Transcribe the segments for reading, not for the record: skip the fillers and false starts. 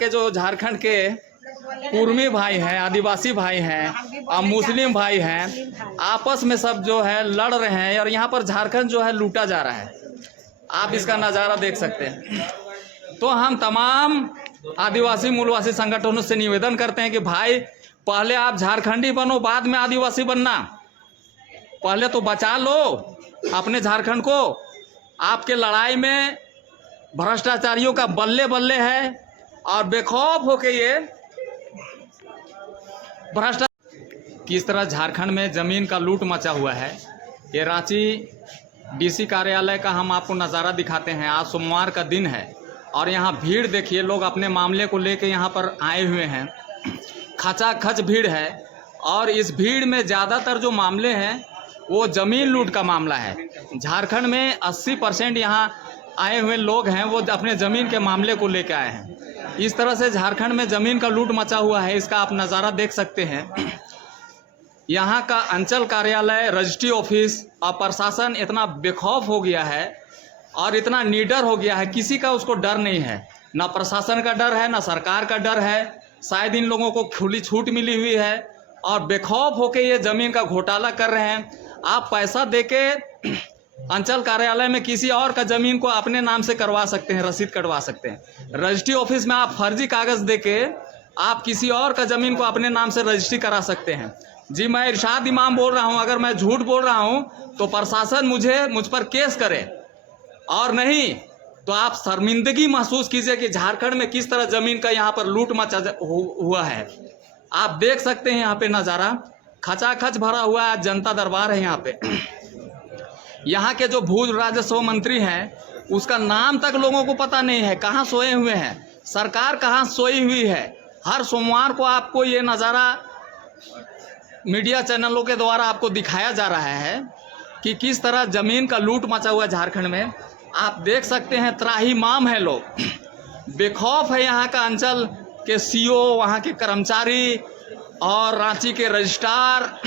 के जो झारखंड के कुर्मी भाई हैं, आदिवासी भाई हैं और मुस्लिम भाई हैं, आपस में सब जो है लड़ रहे हैं और यहाँ पर झारखंड जो है लूटा जा रहा है। आप इसका नज़ारा देख सकते हैं। तो हम तमाम आदिवासी मूलवासी संगठनों से निवेदन करते हैं कि भाई पहले आप झारखंडी बनो, बाद में आदिवासी बनना। पहले तो बचा लो अपने झारखंड को। आपके लड़ाई में भ्रष्टाचारियों का बल्ले बल्ले है और बेखौफ होके ये भ्रष्टाचार किस तरह झारखंड में ज़मीन का लूट मचा हुआ है। ये रांची डीसी कार्यालय का हम आपको नज़ारा दिखाते हैं। आज सोमवार का दिन है और यहाँ भीड़ देखिए, लोग अपने मामले को लेके यहाँ पर आए हुए हैं। खचाखच भीड़ है और इस भीड़ में ज़्यादातर जो मामले हैं वो ज़मीन लूट का मामला है। झारखंड में 80% यहाँ आए हुए लोग हैं वो अपने ज़मीन के मामले को लेकर आए हैं। इस तरह से झारखंड में ज़मीन का लूट मचा हुआ है, इसका आप नज़ारा देख सकते हैं। यहाँ का अंचल कार्यालय, रजिस्ट्री ऑफिस और प्रशासन इतना बेखौफ हो गया है और इतना निडर हो गया है, किसी का उसको डर नहीं है। ना प्रशासन का डर है, ना सरकार का डर है। शायद इन लोगों को खुली छूट मिली हुई है और बेखौफ होके ये ज़मीन का घोटाला कर रहे हैं। आप पैसा देके अंचल कार्यालय में किसी और का ज़मीन को अपने नाम से करवा सकते हैं, रसीद कटवा सकते हैं। रजिस्ट्री ऑफिस में आप फर्जी कागज़ देके आप किसी और का ज़मीन को अपने नाम से रजिस्ट्री करा सकते हैं। जी, मैं इरशाद इमाम बोल रहा हूं। अगर मैं झूठ बोल रहा हूं तो प्रशासन मुझ पर केस करे, और नहीं तो आप शर्मिंदगी महसूस कीजिए कि झारखंड में किस तरह ज़मीन का यहाँ पर लूट मचा हुआ है। आप देख सकते हैं यहाँ पे नज़ारा, खचाखच भरा हुआ है, जनता दरबार है यहाँ पे। यहाँ के जो भू राजस्व मंत्री हैं उसका नाम तक लोगों को पता नहीं है, कहाँ सोए हुए हैं, सरकार कहाँ सोई हुई है। हर सोमवार को आपको ये नज़ारा मीडिया चैनलों के द्वारा आपको दिखाया जा रहा है कि किस तरह ज़मीन का लूट मचा हुआ है झारखंड में। आप देख सकते हैं, त्राहिमाम है लोग, बेखौफ है। यहाँ का अंचल के सीओ, वहाँ के कर्मचारी और रांची के रजिस्ट्रार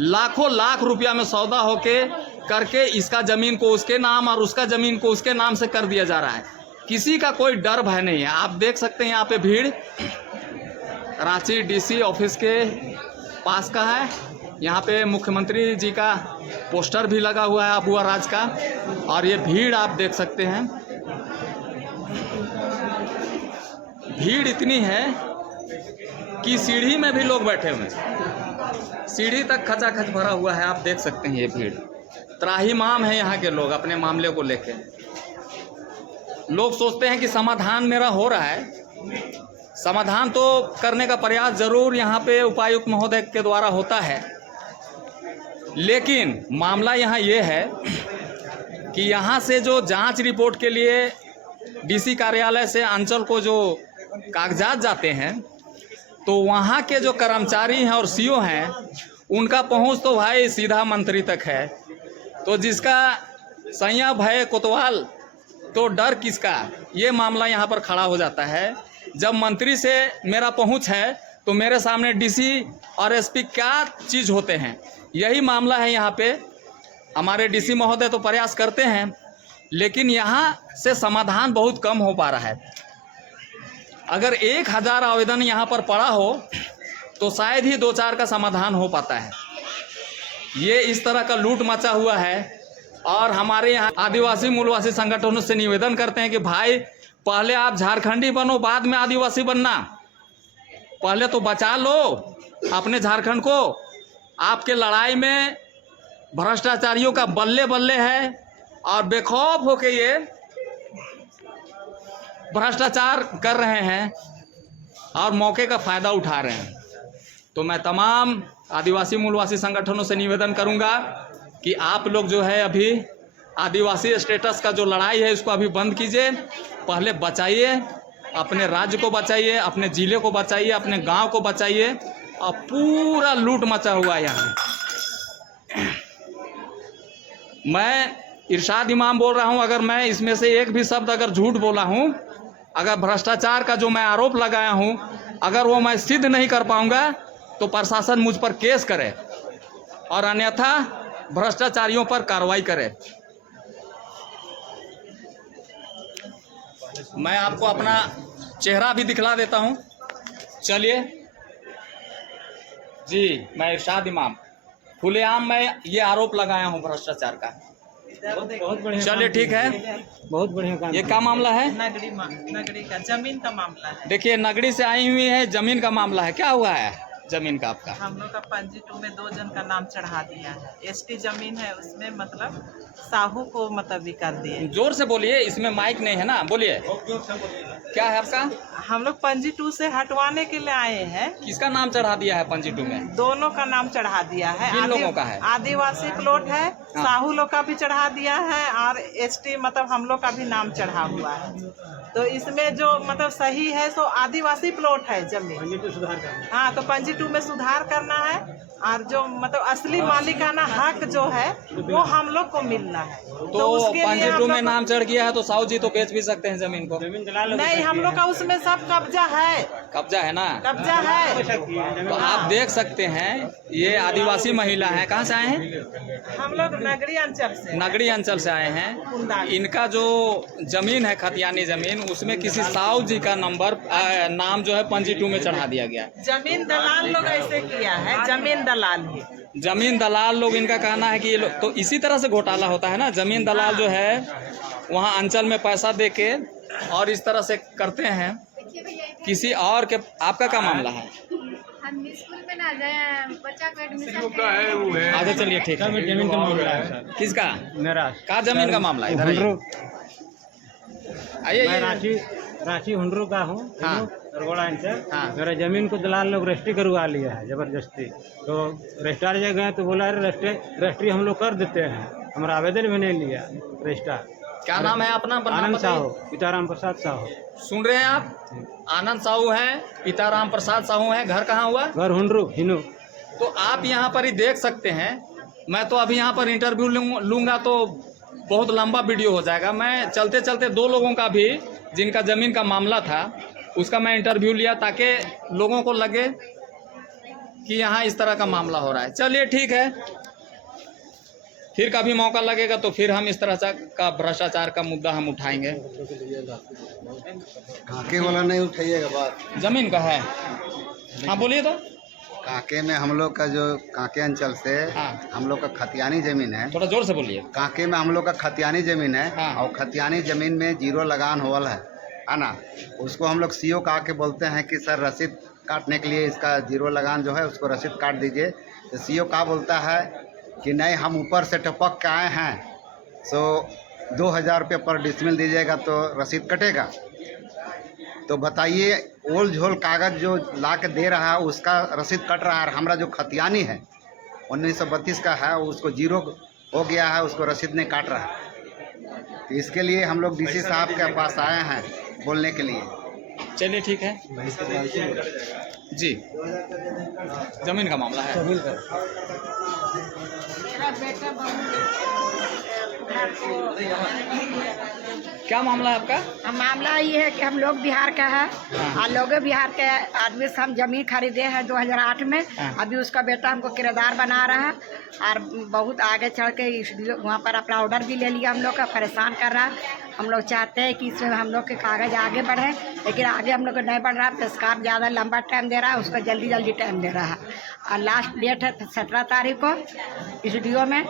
लाखों लाख रुपया में सौदा होके करके इसका ज़मीन को उसके नाम और उसका ज़मीन को उसके नाम से कर दिया जा रहा है। किसी का कोई डर भय नहीं है। आप देख सकते हैं यहाँ पे भीड़ रांची डीसी ऑफिस के पास का है। यहाँ पे मुख्यमंत्री जी का पोस्टर भी लगा हुआ है अबुआ राज का, और ये भीड़ आप देख सकते हैं। भीड़ इतनी है कि सीढ़ी में भी लोग बैठे हुए हैं, सीढ़ी तक खचाखच भरा हुआ है। आप देख सकते हैं ये भीड़, त्राहिमाम है यहाँ के लोग अपने मामले को लेके। लोग सोचते हैं कि समाधान मेरा हो रहा है। समाधान तो करने का प्रयास ज़रूर यहाँ पे उपायुक्त महोदय के द्वारा होता है, लेकिन मामला यहाँ ये है कि यहाँ से जो जांच रिपोर्ट के लिए डीसी कार्यालय से अंचल को जो कागजात जाते हैं, तो वहाँ के जो कर्मचारी हैं और सीओ हैं उनका पहुँच तो भाई सीधा मंत्री तक है। तो जिसका सैया भय कोतवाल तो डर किसका, ये मामला यहाँ पर खड़ा हो जाता है। जब मंत्री से मेरा पहुँच है तो मेरे सामने डीसी और एसपी क्या चीज़ होते हैं, यही मामला है यहाँ पे। हमारे डीसी महोदय तो प्रयास करते हैं, लेकिन यहाँ से समाधान बहुत कम हो पा रहा है। अगर 1000 आवेदन यहाँ पर पड़ा हो तो शायद ही 2-4 का समाधान हो पाता है। ये इस तरह का लूट मचा हुआ है। और हमारे यहाँ आदिवासी मूलवासी संगठनों से निवेदन करते हैं कि भाई पहले आप झारखंडी बनो, बाद में आदिवासी बनना। पहले तो बचा लो अपने झारखंड को। आपके लड़ाई में भ्रष्टाचारियों का बल्ले बल्ले है और बेखौफ होके ये भ्रष्टाचार कर रहे हैं और मौके का फ़ायदा उठा रहे हैं। तो मैं तमाम आदिवासी मूलवासी संगठनों से निवेदन करूंगा कि आप लोग जो है अभी आदिवासी स्टेटस का जो लड़ाई है इसको अभी बंद कीजिए। पहले बचाइए, अपने राज्य को बचाइए, अपने ज़िले को बचाइए, अपने गांव को बचाइए। और पूरा लूट मचा हुआ है यहाँ। मैं इरशाद इमाम बोल रहा हूँ। अगर मैं इसमें से एक भी शब्द अगर झूठ बोला हूँ, अगर भ्रष्टाचार का जो मैं आरोप लगाया हूँ अगर वो मैं सिद्ध नहीं कर पाऊँगा तो प्रशासन मुझ पर केस करे और अन्यथा भ्रष्टाचारियों पर कार्रवाई करे। मैं आपको अपना चेहरा भी दिखला देता हूँ। चलिए जी, मैं इरशाद इमाम, खुलेआम मैं ये आरोप लगाया हूँ भ्रष्टाचार का। बहुत बढ़िया। चलिए ठीक है, बहुत बढ़िया काम। ये क्या मामला है? नगरी का जमीन का मामला है। देखिए, नगरी से आई हुई है, जमीन का मामला है। क्या हुआ है जमीन का आपका? हम लोग का पंजी 2 में 2 जन का नाम चढ़ा दिया है। एसटी जमीन है, उसमें मतलब साहू को मतलब भी कर दिए। जोर से बोलिए, इसमें माइक नहीं है ना, बोलिए। क्या है आपका? हम लोग पंजी 2 से हटवाने के लिए आए हैं। किसका नाम चढ़ा दिया है पंजी 2 में? दोनों का नाम चढ़ा दिया है। किन लोगों का है? आदिवासी प्लॉट है, साहू लोग का भी चढ़ा दिया है और एसटी मतलब हम लोग का भी नाम चढ़ा हुआ है। तो इसमें जो मतलब सही है सो आदिवासी प्लॉट है जमीन। हाँ, तो पंजी 2 में सुधार करना है और जो मतलब असली मालिकाना हक जो है वो हम लोग को मिलना है। तो उसके पंजी लिए 2 में नाम चढ़ गया है तो साहू जी तो बेच भी सकते हैं जमीन को। नहीं, हम लोग का उसमें सब कब्जा है। कब्जा है ना? कब्जा है। तो आप देख सकते हैं, ये आदिवासी महिला है। कहाँ से आए हैं? हम लोग नगरी अंचल से। नगरी अंचल से आए हैं। इनका जो जमीन है, खतियानी जमीन, उसमें किसी साहू जी का नाम जो है पंजी 2 में चढ़ा दिया गया है। जमीन दलाल लोग ऐसे किया है, जमीन दलाल ही। जमीन दलाल लोग, इनका कहना है कि ये लोग तो इसी तरह से घोटाला होता है ना। जमीन दलाल जो है वहाँ अंचल में पैसा दे के और इस तरह से करते हैं किसी और के। आपका क्या मामला है? हम स्कूल में ना जाए, बच्चा को एडमिशन आगे चलिए, ठीक है। जमीन का मामला है सर। किसका? मेरा। का जमीन का मामला है? इधर आइए। आइए, मैं आइए। रांची हुंडरू का हूँ। हाँ। नरगोड़ा अंचल। हाँ। मेरा जमीन को दलाल लोग रजिस्ट्री करवा लिया है जबरदस्ती। तो रजिस्ट्रार जगह गए तो बोला अरे रजिस्ट्री हम लोग कर देते हैं। हमारा आवेदन भी नहीं लिया रजिस्ट्रार। क्या नाम है अपना? आनंद साहू, पिताराम प्रसाद साहू। सुन रहे हैं आप? आनंद साहू है, पिताराम प्रसाद साहू है। घर कहाँ हुआ? घर हुंडरू हिनू। तो आप यहाँ पर ही देख सकते हैं। मैं तो अभी यहाँ पर इंटरव्यू लूँगा तो बहुत लंबा वीडियो हो जाएगा। मैं चलते चलते 2 लोगों का भी, जिनका ज़मीन का मामला था, उसका मैं इंटरव्यू लिया ताकि लोगों को लगे कि यहाँ इस तरह का मामला हो रहा है। चलिए ठीक है, फिर कभी मौका लगेगा तो फिर हम इस तरह का भ्रष्टाचार का मुद्दा हम उठाएंगे। कांके वाला नहीं उठाइएगा बात। जमीन का है? हाँ बोलिए। तो कांके में हम लोग का जो कांके अंचल से हम लोग का खतियानी जमीन है। थोड़ा जोर से बोलिए। कांके में हम लोग का खतियानी जमीन है। हाँ। और खतियानी जमीन में 0 लगान होवल है ना। उसको हम लोग सीओ का के बोलते हैं कि सर रसीद काटने के लिए इसका 0 लगान जो है उसको रसीद काट दीजिए। तो सीओ का बोलता है कि नहीं, हम ऊपर से टपक के आए हैं, सो 2000 रुपये पर डिसमिल दीजिएगा तो रसीद कटेगा। तो बताइए, ओल झोल कागज़ जो ला के दे रहा है उसका रसीद कट रहा है। हमारा जो खतियानी है 1932 का है, उसको 0 हो गया है, उसको रसीद नहीं काट रहा है। तो इसके लिए हम लोग डीसी साहब के पास आए हैं बोलने के लिए। चलिए ठीक है जी। जमीन का मामला है। क्या मामला है आपका? मामला ये है कि हम लोग बिहार का है और लोग बिहार के आदमी से हम जमीन खरीदे हैं 2008 में। अभी उसका बेटा हमको किराएदार बना रहा है और बहुत आगे चढ़ के वहाँ पर अपना ऑर्डर भी ले लिया। हम लोग का परेशान कर रहा है। हम लोग चाहते हैं कि इसमें हम लोग के कागज़ आगे बढ़े, लेकिन आगे हम लोग को नहीं बढ़ रहा। पेशकार ज़्यादा लंबा टाइम दे रहा है, उसको जल्दी जल्दी टाइम दे रहा है। और लास्ट डेट है 17 तारीख को इस वीडियो में।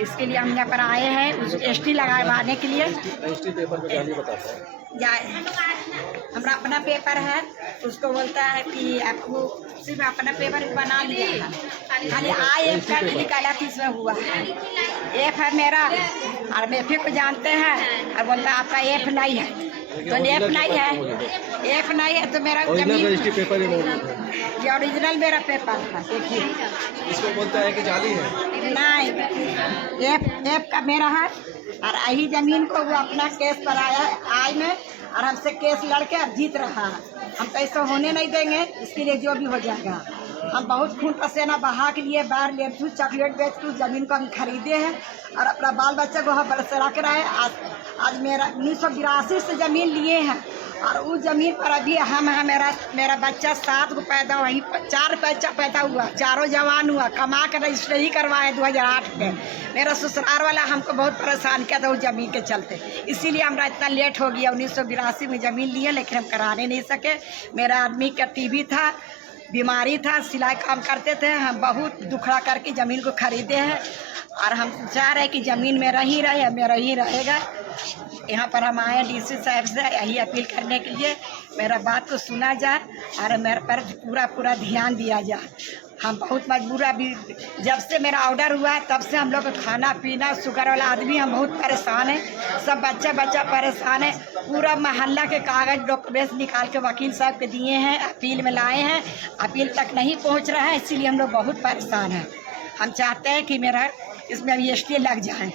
इसके लिए हम यहाँ पर आए हैं उस एसटी लगाने के लिए। एसटी पेपर पे जाने बताता है। जाए हमारा अपना पेपर है, उसको बोलता है कि आपको सिर्फ अपना पेपर बना लिया है, खाली IF का नहीं निकाला कि इसमें हुआ है। F है मेरा और मैं FF को जानते हैं और बोलता है आपका F नहीं है। तो F नहीं है, F नहीं है तो मेरा जमीन पेपर ही नहीं, ये ओरिजिनल मेरा पेपर है। देखिए इसको बोलता है कि जाली है। नहीं, F का मेरा है और यही जमीन को वो अपना केस पर आया आई में और हमसे केस लड़के अब जीत रहा है। हम तो ऐसा होने नहीं देंगे, इसके लिए जो भी हो जाएगा। हम बहुत खून पसीना बहा के लिए बाहर लेटू चॉकलेट बेचतू ज़मीन को हम खरीदे हैं और अपना बाल बच्चा को वहाँ बरसरा के रहे। आज मेरा 1982 से ज़मीन लिए हैं और उस ज़मीन पर अभी मेरा बच्चा 7 को पैदा वहीं 4 बच्चा पैदा हुआ, चारों जवान हुआ, कमा कर रजिस्ट्री करवाए 2008 में। मेरा ससुराल वाला हमको बहुत परेशान किया था उस ज़मीन के चलते, इसीलिए हमारा इतना लेट हो गया। 1982 में ज़मीन लिए लेकिन हम कराने नहीं सके। मेरा आदमी का टीबी था, बीमारी था, सिलाई काम करते थे। हम बहुत दुखड़ा करके ज़मीन को खरीदे हैं और हम चाह रहे हैं कि ज़मीन मेरा ही रहे, मेरा ही रहेगा। यहाँ पर हम आए डीसी साहब से यही अपील करने के लिए मेरा बात को सुना जाए और मेरे पर पूरा ध्यान दिया जाए। हम बहुत मजबूर अभी जब से मेरा ऑर्डर हुआ है तब से हम लोग खाना पीना, शुगर वाला आदमी हम बहुत परेशान हैं, सब बच्चा परेशान है। पूरा मोहल्ला के कागज डॉक्यूमेंट्स निकाल के वकील साहब के दिए हैं, अपील में लाए हैं, अपील तक नहीं पहुंच रहा है, इसीलिए हम लोग बहुत परेशान हैं। हम चाहते हैं कि मेरा इसमें अभी ST लग जाए।